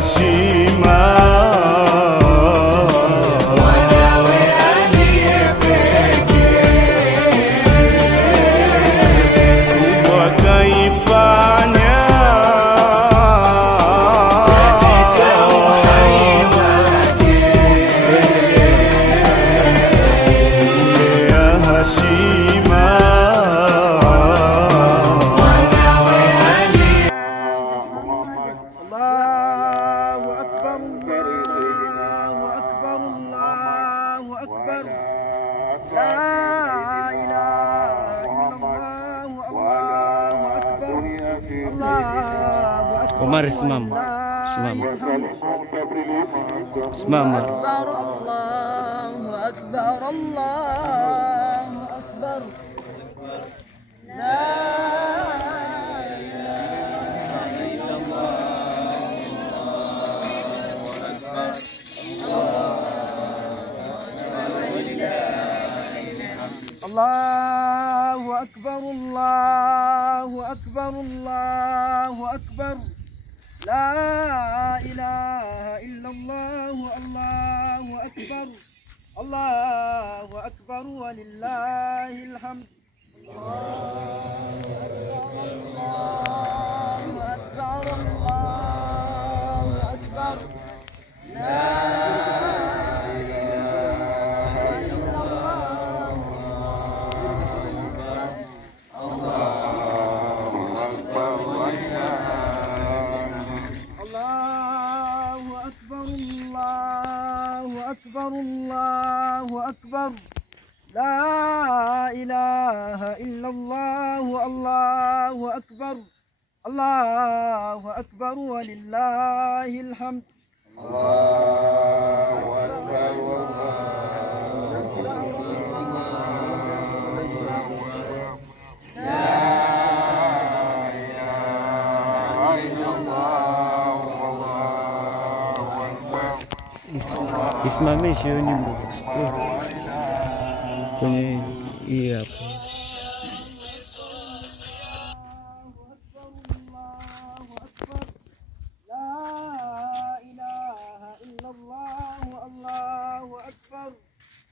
heshima. Umar simama, simama. Allahu Akbar, Allahu Akbar. La ilaha illallah. Allahu Akbar, Allahu Akbar, Allahu Akbar. لا إله إلا الله. الله أكبر، الله أكبر ولله الحمد. الله أكبر، الله أكبر. لا أكبر، الله أكبر. لا إله إلا الله. الله أكبر، الله أكبر ولله الحمد. الله أكبر، Isimamishe hiyo nyimbo kwenye hii hapa.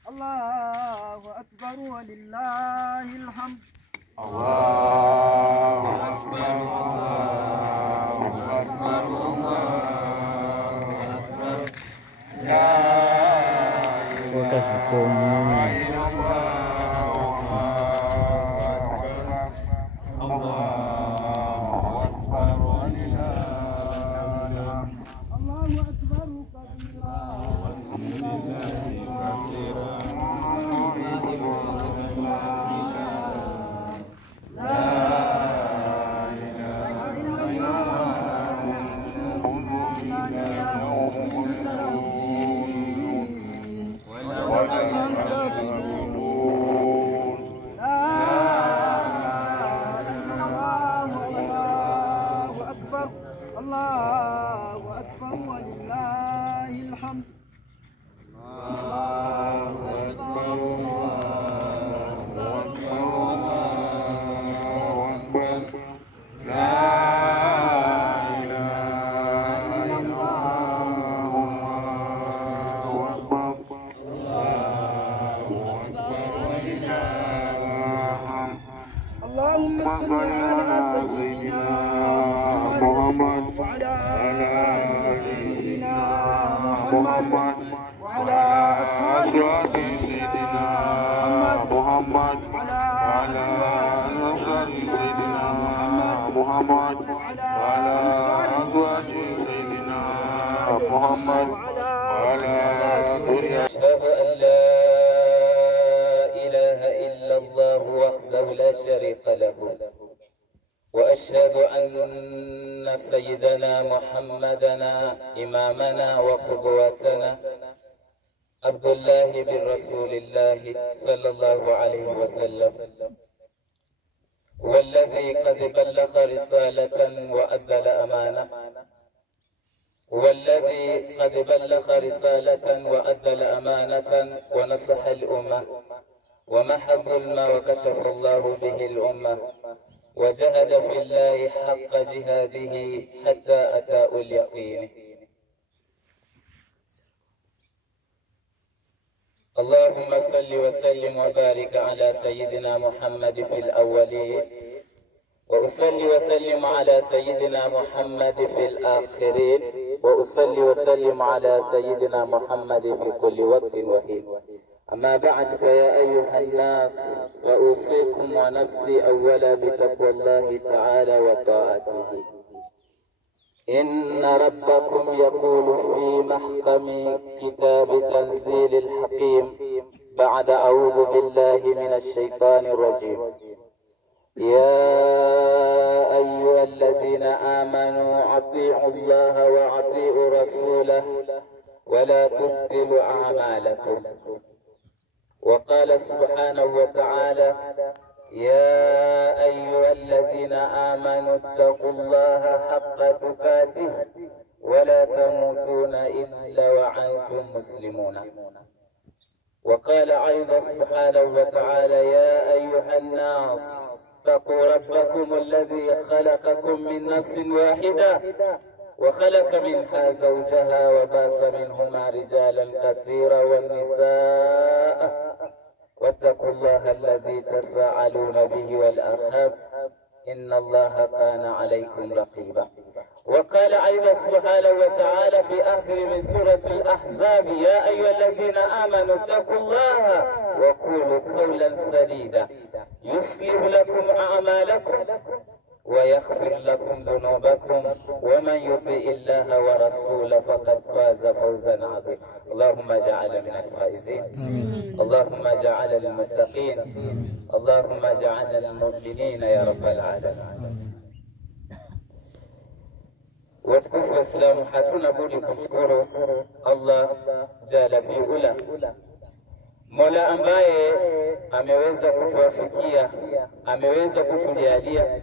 الله أكبر ولله الحمد. الله أكبر، الله أكبر، الله أكبر. لا إله إلا الله. الله أكبر ولله الحمد. الله أكبر كبيرا والحمد لله كثيرا. الله أكبر ولله الحمد. الله أكبر، الله أكبر، الله أكبر. لا إله إلا الله. الله أكبر، الله أكبر ولله الحمد. اللهم صل على سيدنا محمد وعلى آل سيدنا محمد وعلى أصحاب سيدنا محمد وعلى أزواج سيدنا محمد وعلى أزواج سيدنا محمد وعلى ذريته. أشهد أن لا إله إلا الله وحده لا شريك له، وأشهد أن سيدنا محمدنا إمامنا وقدوتنا عبد الله بن رسول الله صلى الله عليه وسلم، والذي قد بلغ رسالة وأدى الأمانة، والذي قد بلغ رسالة وأدى الأمانة ونصح الأمة ومحى الظلم وكشف الله به الأمة، وجاهد في الله حق جهاده حتى أتاه اليقين. اللهم صل وسلم وبارك على سيدنا محمد في الأولين، وأصلي وسلم على سيدنا محمد في الآخرين، وأصلي وسلم على سيدنا محمد في كل وقت وحين. أما بعد، فيا أيها الناس، وأوصيكم ونفسي أولا بتقوى الله تعالى وطاعته. إن ربكم يقول في محكم كتاب تنزيل الحكيم بعد أعوذ بالله من الشيطان الرجيم: يا أيها الذين آمنوا أطيعوا الله وأطيعوا رسوله ولا تبطلوا أعمالكم. وقال سبحانه وتعالى: يا أيها الذين آمنوا اتقوا الله حق تقاته ولا تموتون إلا وأنتم مسلمون. وقال أيضا سبحانه وتعالى: يا أيها الناس اتقوا ربكم الذي خلقكم من نفس واحدة وخلق منها زوجها وبث منهما رجالا كثيرا والنساء واتقوا الله الذي تساءلون به والأرحام إن الله كان عليكم رقيبا. وقال أيضا سبحانه وتعالى في آخر من سورة الأحزاب: يا أيها الذين آمنوا اتقوا الله وقولوا قولا سديدا يصلح لكم أعمالكم ويغفر لكم ذنوبكم ومن يطع الله ورسوله فقد فاز فوزا عظيما. اللهم اجعلنا من الفائزين، اللهم اجعلنا للمتقين، اللهم اجعلنا للمؤمنين يا رب العالمين. Watukufu wa Islamu, hatuna budi kumshukuru Allah jalla fi ula, Mola ambaye ameweza kutuwafikia, ameweza kutujalia,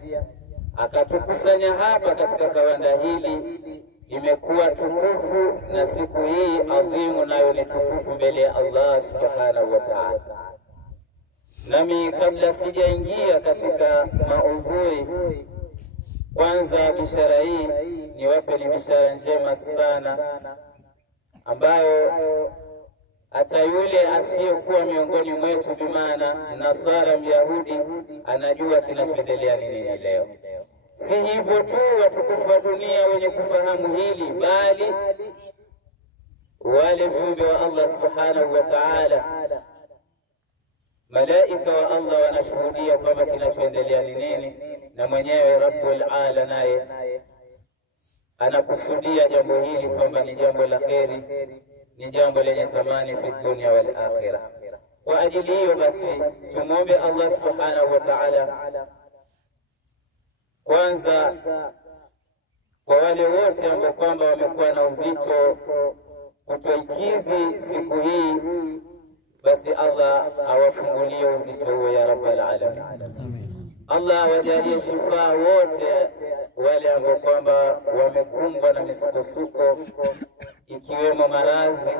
akatukusanya hapa katika kawanda hili. Imekuwa tukufu na siku hii adhimu, nayo ni tukufu mbele ya Allah subhanahu wa ta'ala. Nami kabla sijaingia katika maudhui, kwanza bishara hii niwape ni bishara njema sana, ambayo hata yule asiyekuwa miongoni mwetu, bimaana Nasara Myahudi, anajua kinachoendelea nini leo. Si hivyo tu watukufu wa dunia wenye kufahamu hili, bali wale viumbe wa Allah subhanahu wa ta'ala, malaika wa Allah wanashuhudia kwamba kinachoendelea ni nini, na mwenyewe Rabbul Ala naye anakusudia jambo hili kwamba ni jambo la kheri, ni jambo lenye thamani fi dunia wal akhirah. Kwa ajili hiyo basi tumwombe Allah subhanahu wa ta'ala kwanza kwa wale wote ambao kwamba wamekuwa na uzito kutoikidhi siku hii, basi Allah awafungulie uzito huo ya rabbal alamin. Allah awajalie shifa wote wale ambao kwamba wamekumbwa na misukosuko, ikiwemo maradhi,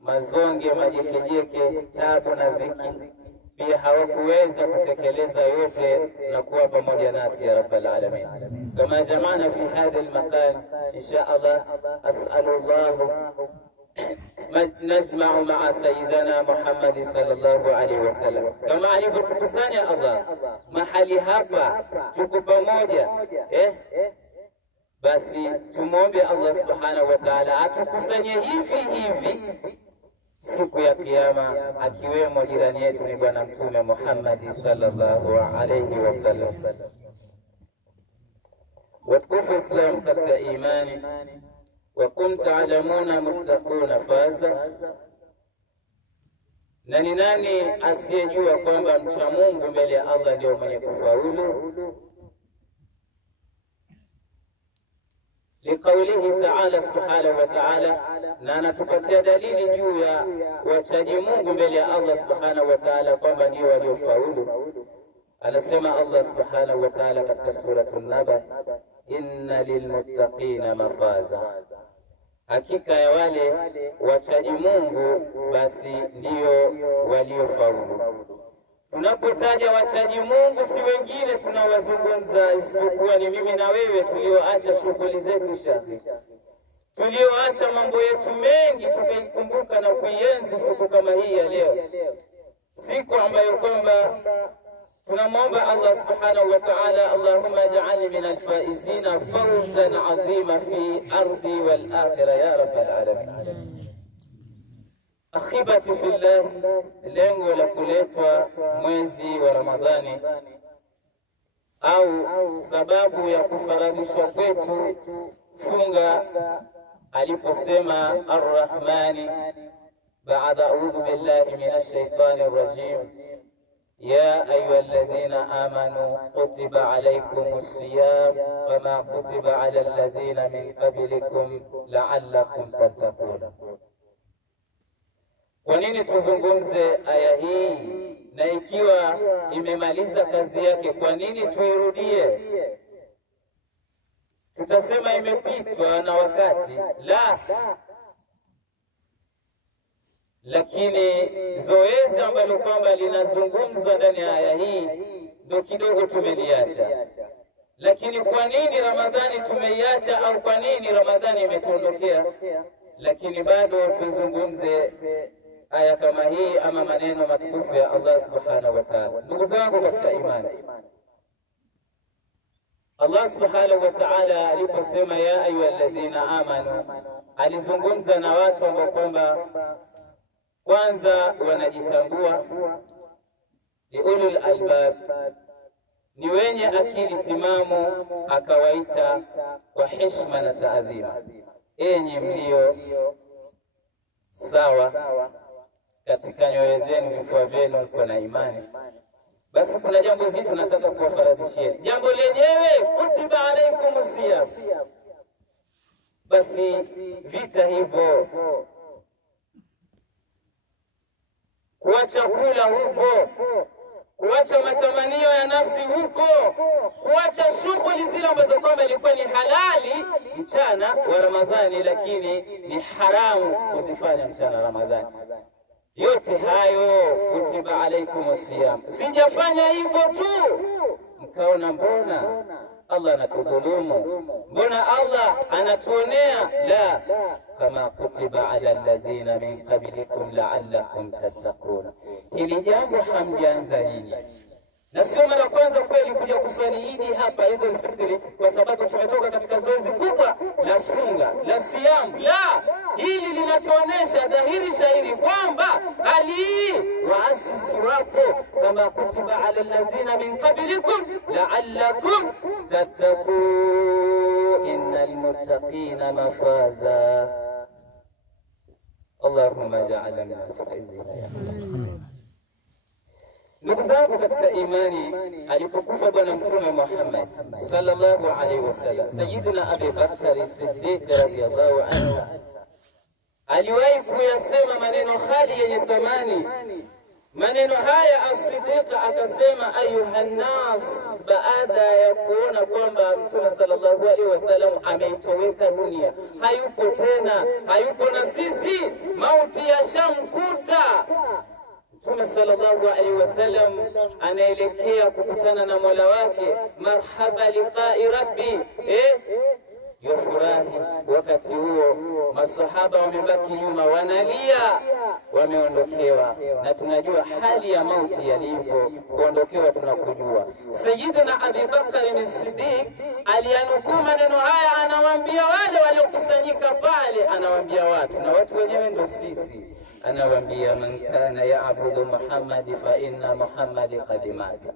mazonge, majekejeke, tabu na dhiki. Pia hawakuweza kutekeleza yote na kuwa pamoja nasi ya rabbal alamin. Kama jamana fi hadha almakan, insha Allah as'alu Allah najma'u ma'a sayyidina Muhammad sallallahu alaihi wasallam, kama alivyotukusanya Allah mahali hapa tuko pamoja. Basi tumwombe Allah subhanahu wa ta'ala atukusanye hivi hivi siku ya Kiyama, akiwemo jirani yetu ni Bwana Mtume Muhammad sallallahu alaihi wasallam. Watukufu Islam katika imani, wa kum ta'lamuna muttaquna faza, na ni nani asiyejua kwamba mcha Mungu mbele ya Allah ndio mwenye kufaulu? Liqaulihi ta'ala subhanahu wa ta'ala, na anatupatia dalili juu ya wachaji Mungu mbele ya Allah subhanahu wa ta'ala kwamba ndio waliofaulu. Anasema Allah subhanahu wa ta'ala katika suratul Naba: inna lilmuttaqina mafaza, hakika ya wale wachaji Mungu basi ndio waliofaulu. Tunapotaja wachaji Mungu, si wengine tunawazungumza isipokuwa ni mimi na wewe tulioacha shughuli zetu shaka. tulioacha mambo yetu mengi tukaikumbuka na kuienzi siku kama hii ya leo, siku ambayo kwamba tunamwomba Allah subhanahu wa ta'ala, Allahumma ij'alni min alfaizina fawzan adhima fi ardi wal akhirah ya rabbal alamin. Akhibati fillah, lengo la kuletwa mwezi wa Ramadhani au sababu ya kufaradhishwa kwetu funga aliposema Ar-Rahmani ba'da a'udhu billahi minash shaitani rajim ya ayyuhalladhina amanu kutiba alaykumus siyam kama kutiba alal ladhina min qablikum la'allakum tattaqun. Kwa nini tuzungumze aya hii, na ikiwa imemaliza kazi yake kwa nini tuirudie? Tutasema imepitwa na wakati? La, lakini zoezi ambalo kwamba linazungumzwa ndani ya aya hii ndio kidogo tumeliacha. Lakini kwa nini Ramadhani tumeiacha, au kwa nini Ramadhani imetuondokea? Lakini bado tuzungumze aya kama hii ama maneno matukufu ya Allah subhanahu wa ta'ala. Ndugu zangu katika imani, Allah subhanahu wa ta'ala aliposema ya ayyuhalladhina amanu, alizungumza na watu ambao kwamba kwanza wanajitambua, ni ulul albab, ni wenye akili timamu, akawaita kwa heshima na taadhima, enyi mlio sawa katika nyoyo zenu, vifua vyenu kwa na imani. Basi kuna jambo zito nataka kuwafaradhishia. Jambo lenyewe kutiba alaykumus siyam. Basi vita hivyo, kuacha kula huko, kuacha matamanio ya nafsi huko, kuacha shughuli zile ambazo kwamba ilikuwa ni halali mchana wa Ramadhani lakini ni haramu kuzifanya mchana wa Ramadhani, yote hayo kutiba alaykumus siyam. Sijafanya hivyo tu mkaona mbona Allah anatudhulumu, mbona Allah anatuonea. La, kama kutiba ala alladhina min qablikum la'allakum tattaqun. Hili jambo hamjaanza hili, na sio mara kwanza kweli kuja kuswali Idi hapa Idul Fitri, kwa sababu tumetoka katika zoezi kubwa la funga la siyam. La, hili linatuonesha dhahiri shahiri kwamba waasisi wapo, kama kutiba ala alladhina min qablikum la'allakum tattaqun innal muttaqina mafaza. Allahumma ja'alna min al-faizin. Ndugu zangu katika imani, alipokufa bwana Mtume Muhammad sallallahu alaihi wasallam, Sayyidina Abu Bakr as-Siddiq radhiyallahu anhu aliwahi kuyasema maneno khali yenye thamani. Maneno haya as-Siddiq akasema, ayuhan nas, baada ya kuona kwamba Mtume sallallahu alaihi wasallam ameitoweka dunia, hayupo tena, hayupo na sisi, mauti yashamkuta. Mtume sallallahu alaihi wasallam anaelekea kukutana na Mola wake, marhaba liqa'i rabbi, yafurahi. Wakati huo masahaba wamebaki nyuma, wanalia, wameondokewa, na tunajua hali ya mauti yalivyo, kuondokewa tunakujua. Sayyidina Abu Bakr as-Siddiq aliyanukuu maneno haya, anawaambia wale waliokusanyika pale, anawaambia watu, na watu wenyewe ndio sisi, anawaambia man kana ya'budu Muhammad fa inna Muhammad qad mata.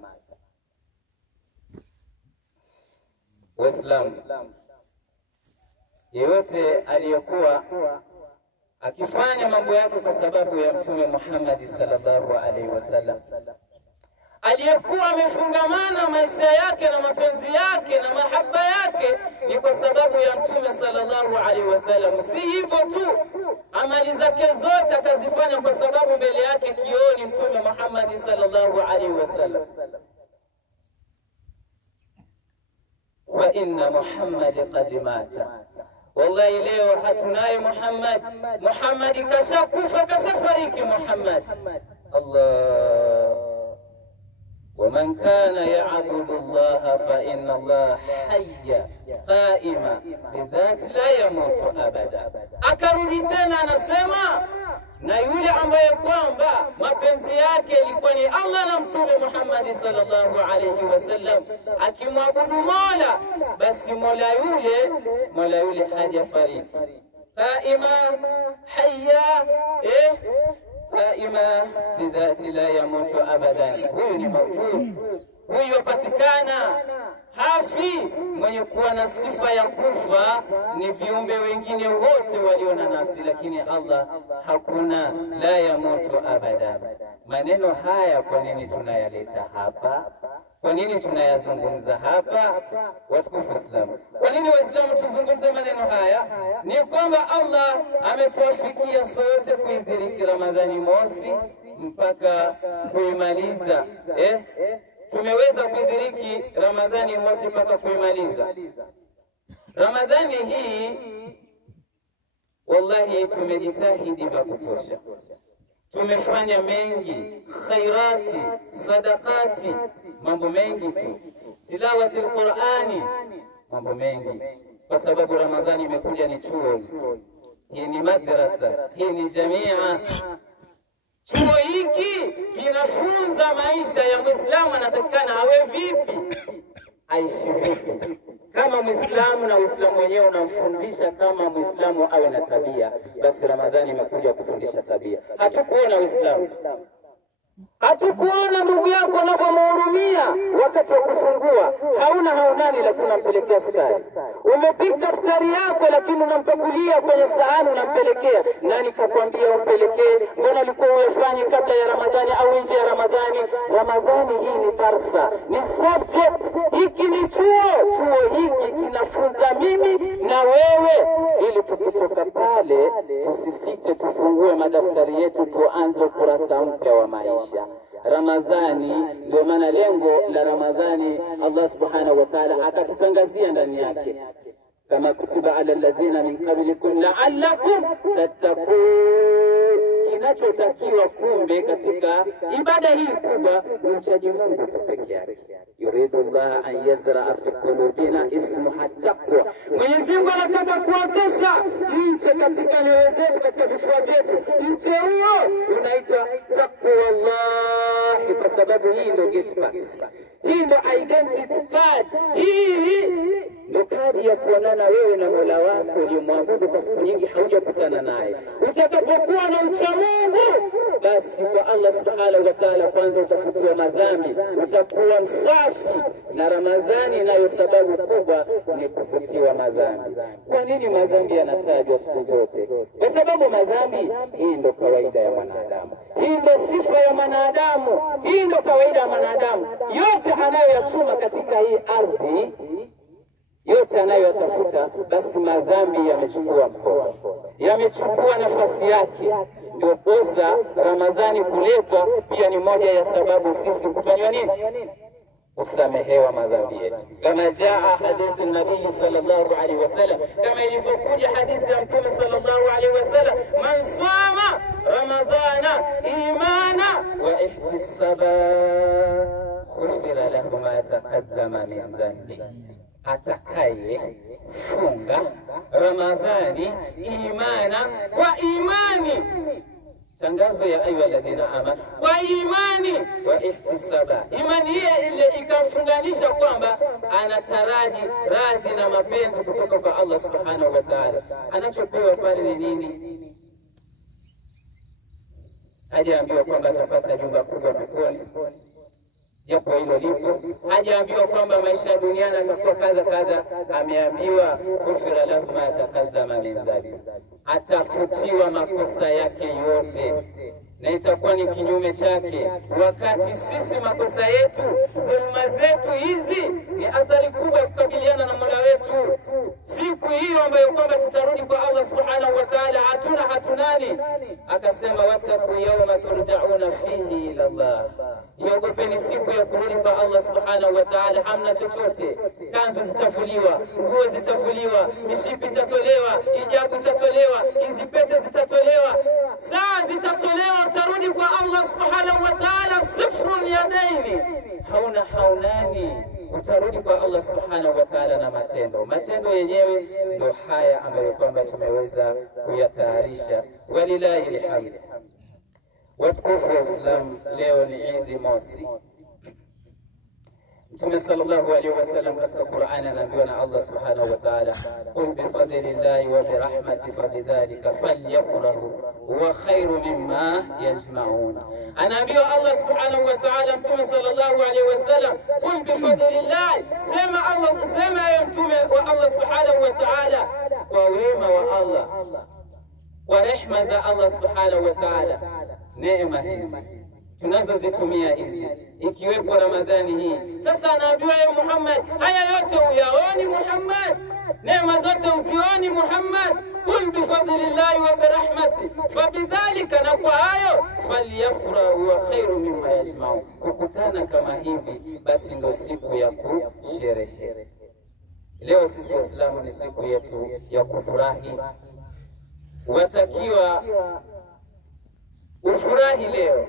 Waislamu, yeyote aliyokuwa akifanya mambo yake kwa sababu ya Mtume Muhammad sallallahu alaihi wasallam, aliyekuwa amefungamana maisha yake na mapenzi yake na mahaba yake ni kwa sababu ya Mtume sallallahu alaihi wasallam. Si hivyo tu, amali zake zote akazifanya kwa sababu mbele yake kioni Mtume Muhammad sallallahu alaihi wasallam. Wa inna Muhammad qad mata. Wallahi leo hatunaye Muhammad. Muhammad kashakufa, kashafariki Muhammad. Allah. ومن كان يعبد الله فإن الله حي قائما بذات لا يموت أبدا. Akarudi tena anasema, na yule ambaye kwamba mapenzi yake ilikuwa ni Allah na Mtume Muhammad sallallahu alayhi wasallam, akimwabudu Mola, basi Mola yule hajafariki. Qaima hayya qaima bidhati la yamutu abadan. Huyu ni mawjud, huyu yapatikana, hafi. Mwenye kuwa na sifa ya kufa ni viumbe wengine wote walio na nafsi, lakini Allah hakuna, la yamutu abada. Maneno haya kwa nini tunayaleta hapa? Kwa nini tunayazungumza hapa? Watukufu Islam, kwa nini Waislamu tuzungumze maneno haya? Ni kwamba Allah ametuafikia sote kuidhiriki Ramadhani mosi mpaka kuimaliza. Tumeweza kuidhiriki Ramadhani mosi mpaka kuimaliza. Ramadhani hii wallahi tumejitahidi vya kutosha. Tumefanya mengi, khairati, sadaqati, mambo mengi tu. Tilawati al-Qur'ani, mambo mengi. Kwa sababu Ramadhani imekuja ni chuo. Hii ni madrasa, hii ni jamia. Chuo hiki kinafunza maisha ya Muislamu, anatakikana awe vipi, aishi vipi. Kama Muislamu na Uislamu wenyewe unamfundisha kama Muislamu awe na tabia, basi Ramadhani imekuja kufundisha tabia. Hatukuona Uislamu, hatukuona ndugu yako unapomhurumia wakati wa kufungua, haunani, lakini unampelekea sukari. Umepika iftari yako, lakini unampakulia kwenye sahani unampelekea. Nani kakwambia umpelekee? Mbona ulikuwa uyafanye kabla ya Ramadhani au nje ya Ramadhani? Ramadhani hii ni darsa, ni subject. Hiki ni chuo. Chuo hiki kinafunza mimi na wewe, ili tukitoka pale tusisite, tufungue madaftari yetu, tuanze ukurasa mpya wa maisha. Ramadhani ndio maana lengo la Ramadhani Allah subhanahu wa ta'ala akatutangazia ndani yake, kama kutiba ala alladhina min qablikum la'allakum tattaqun. Kinachotakiwa kumbe katika ibada hii kubwa ni uchaji Mungu pekee yake. Yuridu Allah an yazra'a fi qulubina ismuha taqwa. Mwenyezi Mungu anataka kuotesha mche katika nyoyo zetu, katika vifua vyetu. Mche huo unaitwa taqwa Allah, kwa sababu hii ndio gate pass, hii ndio identity card, hii ndio kadi ya kuonana wewe na Mola wako uliyemwabudu kwa siku nyingi haujakutana naye. Utakapokuwa na ucha Mungu, basi kwa Allah subhanahu wa ta'ala kwanza utafutiwa madhambi, utakuwa msafi. Na Ramadhani nayo sababu kubwa ni kufutiwa madhambi. Kwa nini madhambi yanatajwa siku zote? Kwa sababu madhambi hii ndio kawaida ya mwanadamu, hii ndio sifa ya mwanadamu, hii ndio kawaida ya mwanadamu. Yote anayoyachuma katika hii ardhi, yote anayoyatafuta, basi madhambi yamechukua mkono, yamechukua nafasi yake. Ndio kosa Ramadhani kuletwa pia ni moja ya sababu sisi kufanywa nini? Kusamehewa madhambi yetu. Kama jaa hadithi nabii sallallahu alaihi wasallam, kama ilivyokuja hadithi ya Mtume sallallahu alaihi wasallam, man sama ramadhana imana wa ihtisaba ghufira lahu ma taqaddama min dhanbi. Atakaye funga Ramadhani imana, kwa imani, tangazo ya ayu alladhina amanu, kwa imani wa ihtisaba. Imani ile ikamfunganisha kwamba anataraji radhi na mapenzi kutoka kwa Allah subhanahu wa ta'ala. Anachopewa pale ni nini? Hajaambiwa kwamba atapata jumba kubwa peponi, japo hilo lipo. Hajaambiwa kwamba maisha duniani atakuwa kadha kadha. Ameambiwa ghufira lahu ma taqaddama min dhanbi, atafutiwa makosa yake yote, na itakuwa ni kinyume chake. Wakati sisi makosa yetu, dhulma zetu hizi ni athari kubwa ya kukabiliana na Mola wetu. Siku hiyo ambayo kwamba tutarudi kwa Allah subhanahu wa ta'ala, hatunani. Akasema wataku yawma turja'una fihi ila Allah, iogopeni siku ya kurudi kwa Allah subhanahu wa ta'ala. Hamna chochote, kanzu zitafuliwa, nguo zitafuliwa, mishipi itatolewa, hijabu itatolewa, hizi pete zitatolewa, saa zitatolewa. utarudi kwa Allah subhanahu wa ta'ala sifrun yadaini, haunani. Utarudi kwa Allah subhanahu wa ta'ala na matendo yenyewe ndio haya ambayo kwamba tumeweza kuyatayarisha. Walilahi alhamd. Watukufu wa Islam, leo ni Eid Mosi. Mtume sallallahu alaihi wasallam katika Qur'ani anaambiwa na Allah subhanahu wa ta'ala, qul bi fadlillahi wa bi rahmatihi fabidhalika falyafrahu huwa khairu mimma yajma'un. Anaambiwa Allah subhanahu wa ta'ala Mtume sallallahu alaihi wasallam, qul bi fadlillahi, sema ya Mtume wa Allah subhanahu wa ta'ala, kwa wema wa Allah, kwa rehema za Allah subhanahu wa ta'ala, neema hizi tunazozitumia hizi, ikiwepo Ramadhani hii. Sasa anaambiwa ya Muhammad, haya yote uyaoni Muhammad, neema zote uzioni Muhammad, kul bifadlillahi wa birahmati fabidhalika, na kwa hayo falyafrahu wa khairu mimma yajma'u. Kukutana kama hivi basi ndio siku ya kusherehe. Leo sisi Waislamu ni siku yetu ya kufurahi. Watakiwa ufurahi leo,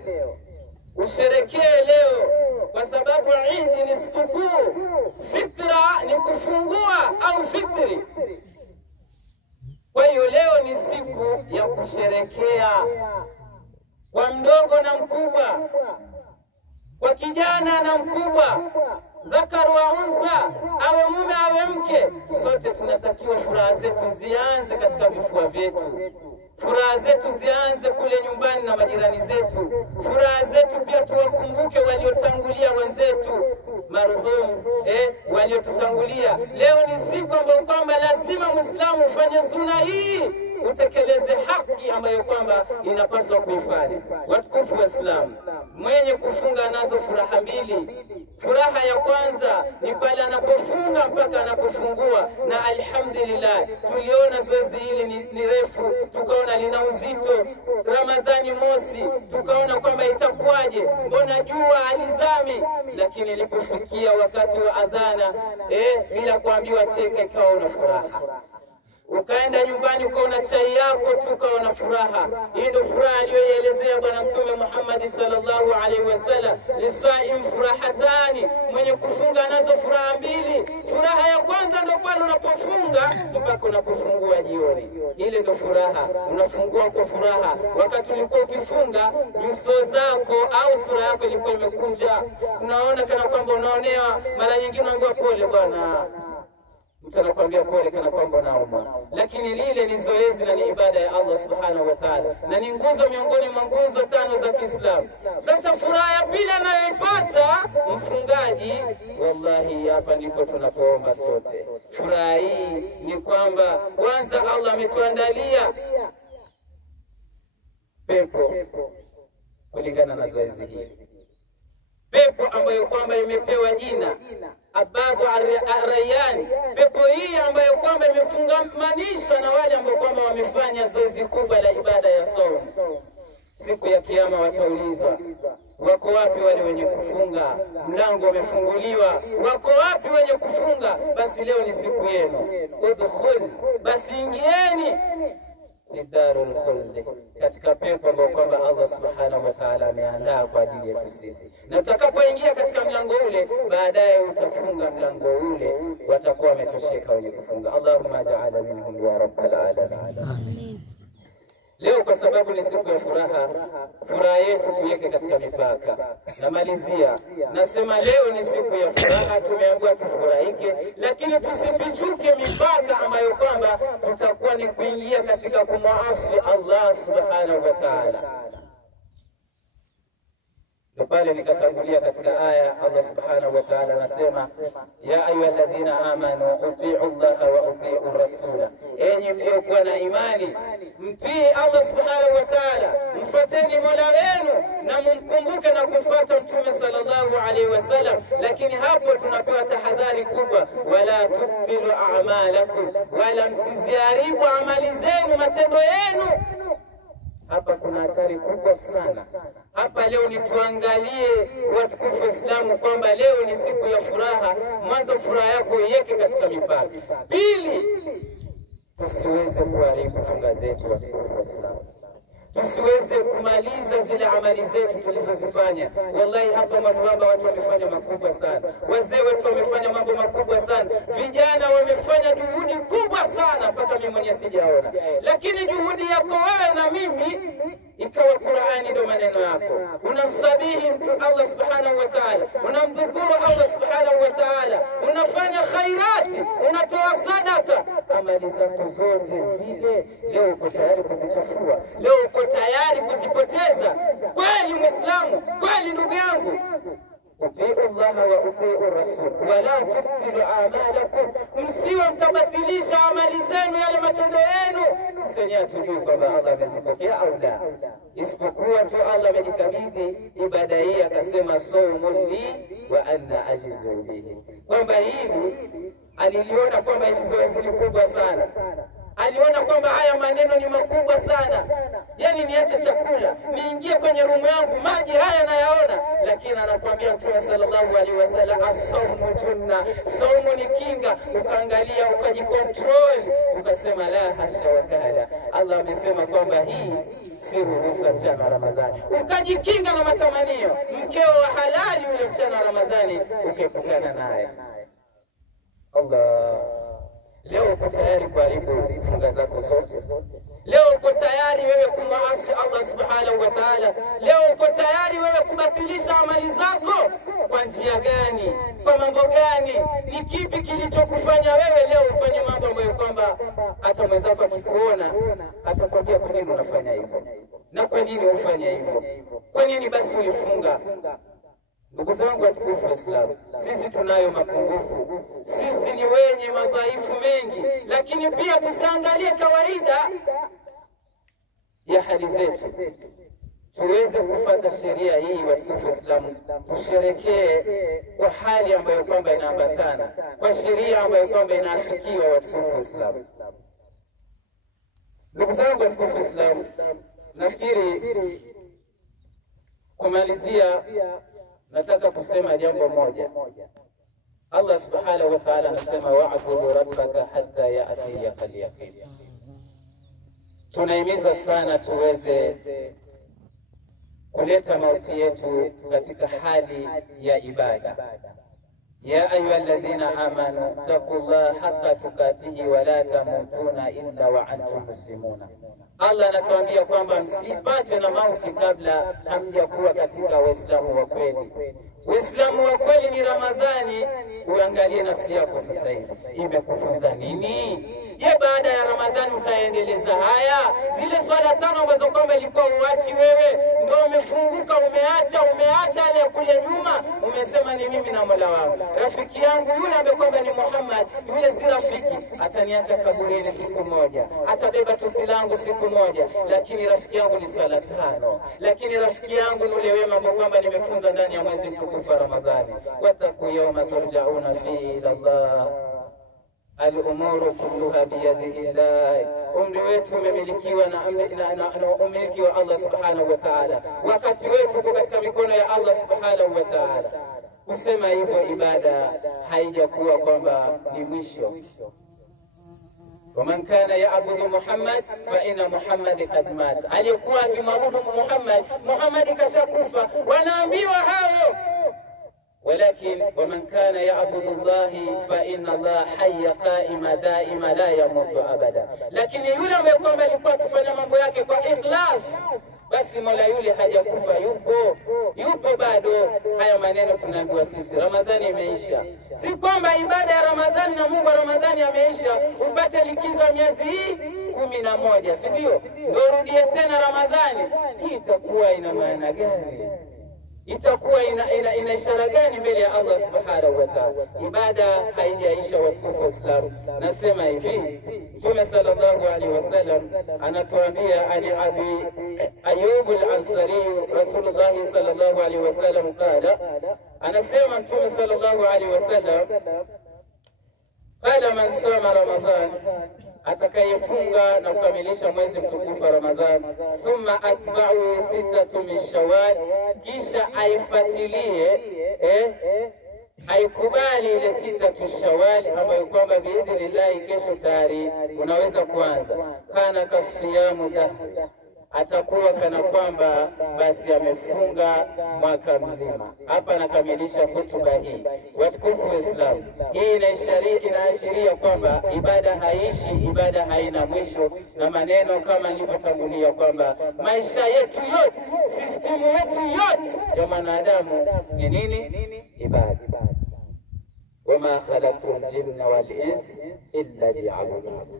usherekee leo, kwa sababu Eid ni sikukuu. Fitra ni kufungua au fitri. Kwa hiyo leo ni siku ya kusherekea, kwa mdogo na mkubwa, kwa kijana na mkubwa, dhakar wa untha, awe mume awe mke, sote tunatakiwa furaha zetu zianze katika vifua vyetu. Furaha zetu zianze kule nyumbani na majirani zetu. Furaha zetu pia tuwakumbuke waliotangulia wenzetu marhumu, waliotutangulia. Leo ni siku ambayo kwamba lazima Muislamu ufanye sunna hii, utekeleze haki ambayo kwamba inapaswa kuifanya. Watukufu wa Islam, mwenye kufunga nazo furaha mbili. Furaha ya kwanza ni pale anapofunga mpaka anapofungua, na alhamdulillah tuliona zoezi hili ni refu, tukaona lina uzito. Ramadhani mosi tukaona kwamba itakuwaje, mbona jua alizami, lakini ilipofikia wakati wa adhana bila kuambiwa cheke, ikawa una furaha. Ukaenda nyumbani ukaona chai yako tu, ukaona furaha. Hii ndio furaha aliyoelezea Bwana Mtume Muhammad sallallahu alaihi wasallam, lisaim furahatani, mwenye kufunga nazo furaha mbili. Furaha ya kwanza ndio pale unapofunga mpaka unapofungua jioni, ile ndio furaha. Unafungua kwa furaha. Wakati ulikuwa ukifunga, nyuso zako au sura yako ilikuwa imekunja, unaona kana kwamba unaonewa. Mara nyingine unaambiwa pole bwana, mtu anakuambia pole kana kwamba unauma, lakini lile ni zoezi na ni ibada ya Allah subhanahu wa ta'ala, na ni nguzo miongoni mwa nguzo tano za Kiislamu. Sasa furaha ya pili anayoipata mfungaji, wallahi hapa ndipo tunapoomba sote. Furaha hii ni kwamba kwanza Allah ametuandalia pepo kulingana na zoezi hili, pepo ambayo kwamba imepewa jina Ababu Ar-Rayyan. Pepo hii ambayo kwamba imefungamanishwa na wale ambao kwamba wamefanya zoezi kubwa la ibada ya saumu. Siku ya Kiyama wataulizwa, wako wapi wale wenye kufunga? Mlango umefunguliwa, wako wapi wenye kufunga? Basi leo ni siku yenu, udkhul, basi ingieni ni darul khuld, katika pepo ambayo kwamba Allah subhanahu wa ta'ala ameandaa kwa ajili yetu sisi. Na utakapoingia katika mlango ule, baadaye utafunga mlango ule, watakuwa wametosheka wenye kufunga. Allahumma ja'ala minhum ya rabbal alamin. Amin. Leo kwa sababu ni siku ya furaha, furaha yetu tuweke katika mipaka. Namalizia, nasema leo ni siku ya furaha, tumeambiwa tufurahike, lakini tusipichuke mipaka ambayo kwamba tutakuwa ni kuingia katika kumwasi Allah subhanahu wa ta'ala. Pale nikatangulia katika aya, Allah subhanahu wa ta'ala anasema, ya ayyuhalladhina amanu uti'u Allaha wa uti'u rasula, enyi mliokuwa na imani mtii Allah subhanahu wa ta'ala, mfuateni Mola wenu na mumkumbuke na kumfuata Mtume sallallahu alaihi wasallam. Lakini hapo tunapewa tahadhari kubwa, wala tubtilu a'malakum, wala msiziharibu amali zenu, matendo yenu. Hapa kuna hatari kubwa sana. Hapa leo ni tuangalie watukufu Waislamu kwamba leo ni siku ya furaha. Mwanzo furaha yako iweke katika mipaka. Pili, tusiweze kuharibu funga zetu watukufu Waislamu. tusiweze kumaliza zile amali zetu tulizozifanya. Wallahi hapa Mwanawamba watu wamefanya makubwa sana, wazee wetu wamefanya mambo makubwa sana, vijana wamefanya juhudi kubwa sana mpaka mimi mwenyewe sijaona. Lakini juhudi yako wewe na mimi ikawa Qur'ani ndio maneno yako, unamsabihi Allah subhanahu wa ta'ala, unamdhukuru Allah subhanahu wa ta'ala, unafanya khairati, unatoa sadaka, amali zako zote zile leo uko tayari kuzichafua, leo uko tayari kuzipoteza. Kweli Muislamu, kweli ndugu yangu, utii Allah wa utii Rasul wala tubtilu a'malakum, msiwe mtabatilisha amali zenu, yale matendo yenu. Sisi wenyewe hatujui kwamba Allah amezipokea au la, isipokuwa tu Allah amejikabidhi ibada hii akasema saumun li wa anna ajizu bihi, kwamba hili aliliona kwamba hili zoezi kubwa sana, aliona kwamba haya maneno ni makubwa sana, yani niache chakula niingie kwenye rumu yangu, maji haya nayaona. Lakini anakuambia Mtume sallallahu alaihi wasallam, as-sawmu junna, saumu ni kinga. Ukaangalia ukajikontrol, ukasema la hasha wakala, Allah amesema kwamba hii si ruhusa mchana wa Ramadhani, ukajikinga na matamanio, mkeo wa halali ule mchana wa Ramadhani ukaepukana naye. Allah, leo uko tayari kuharibu funga zako zote? Leo uko tayari wewe kumwasi Allah subhanahu wa ta'ala? Leo uko tayari wewe kubatilisha amali zako? Kwa njia gani? Kwa mambo gani? Ni kipi kilichokufanya wewe leo ufanye mambo ambayo kwamba hata mwenzako akikuona atakwambia kwa nini unafanya hivyo? Na kwa nini ufanye hivyo? Kwa nini basi ulifunga? Ndugu zangu watukufu wa Islam, sisi tunayo mapungufu, sisi ni wenye madhaifu mengi, lakini pia tusiangalie kawaida ya hali zetu, tuweze kufuata sheria hii watukufu wa Islam, tusherekee kwa hali ambayo kwamba inaambatana kwa sheria ambayo kwamba inaafikiwa watukufu wa Islam. Ndugu zangu watukufu wa Islam, nafikiri kumalizia nataka kusema jambo moja. Allah subhanahu wa ta'ala anasema wa'budu rabbaka hatta ya'tiyaka al-yaqin. Tunahimiza sana tuweze kuleta mauti yetu katika hali ya ibada. Ya ayyuhalladhina amanu taqullaha haqqa tuqatihi wa la tamutuna illa wa antum muslimuna. Allah anatuambia kwamba msipatwe na mauti kabla hamjakuwa katika Waislamu wa kweli. Uislamu wa kweli ni Ramadhani. Uangalie nafsi yako sasa hivi imekufunza nini? Je, baada ya Ramadhani utaendeleza haya? Zile swala 5 ambazo kwamba ilikuwa uachi wewe, ndio umefunguka umeacha ile kule nyuma, umesema ni mimi na Mola wangu. Rafiki yangu yule ambaye kwamba ni Muhammad, yule si rafiki, ataniacha kaburini siku moja, atabeba tusi langu siku moja, lakini rafiki yangu ni swala 5. Lakini rafiki yangu ni ule wema ambao kwamba nimefunza ndani ya mwezi mtukufu wa Ramadhani, wataku yawma turja'una fihi ila Allah, al-umuru kulluha biyadillah. Umri wetu umemilikiwa na umiliki wa Allah subhanahu wa ta'ala, wakati wetu uko katika mikono ya Allah subhanahu wa ta'ala. Kusema hivyo ibada haijakuwa kwamba ni mwisho. Waman kana ya'budu Muhammad fa inna Muhammad qad mat, alikuwa akimwabudu Muhammad kashakufa. Wanaambiwa hao, ولكن ومن كان يعبد الله فإن الله حي قائم دائم لا يموت أبدا. lakini yule ambaye kwamba alikuwa kufanya mambo yake kwa ikhlas, basi Mola yule hajakufa, yupo bado. Haya maneno tunaambiwa sisi, Ramadhani imeisha. Si kwamba ibada ya Ramadhani na Mungu wa Ramadhani ameisha upate likizo miezi hii 11, si ndio? Ndio rudie tena Ramadhani. Hii itakuwa ina maana gani? Itakuwa ina ishara gani mbele ya Allah subhanahu wa ta'ala? Ibada haijaisha watukufu wa Islam. Nasema hivi, Mtume sallallahu alaihi wasallam anatuambia, ani Abi Ayyub al-Ansari, Rasulullah sallallahu alaihi wasallam qala, anasema Mtume sallallahu alaihi wasallam, qala man sama Ramadhan, atakayefunga na kukamilisha mwezi mtukufu wa Ramadhani, thumma atba'u 6 min Shawwal, kisha aifuatilie haikubali ile 6 Shawwal ambayo kwamba biidhnillah kesho tayari unaweza kuanza. Kana kasiyamu dahr, atakuwa kana kwamba basi amefunga mwaka mzima. Hapa nakamilisha hotuba hii. Watukufu wa Islam, hii inaashiria kwamba ibada haishi, ibada haina mwisho, na maneno kama nilivyotangulia kwamba maisha yetu yote, system yetu yote ya mwanadamu ni nini? Ibada. Wama khalaqtul jinna wal insa illa liya'budun.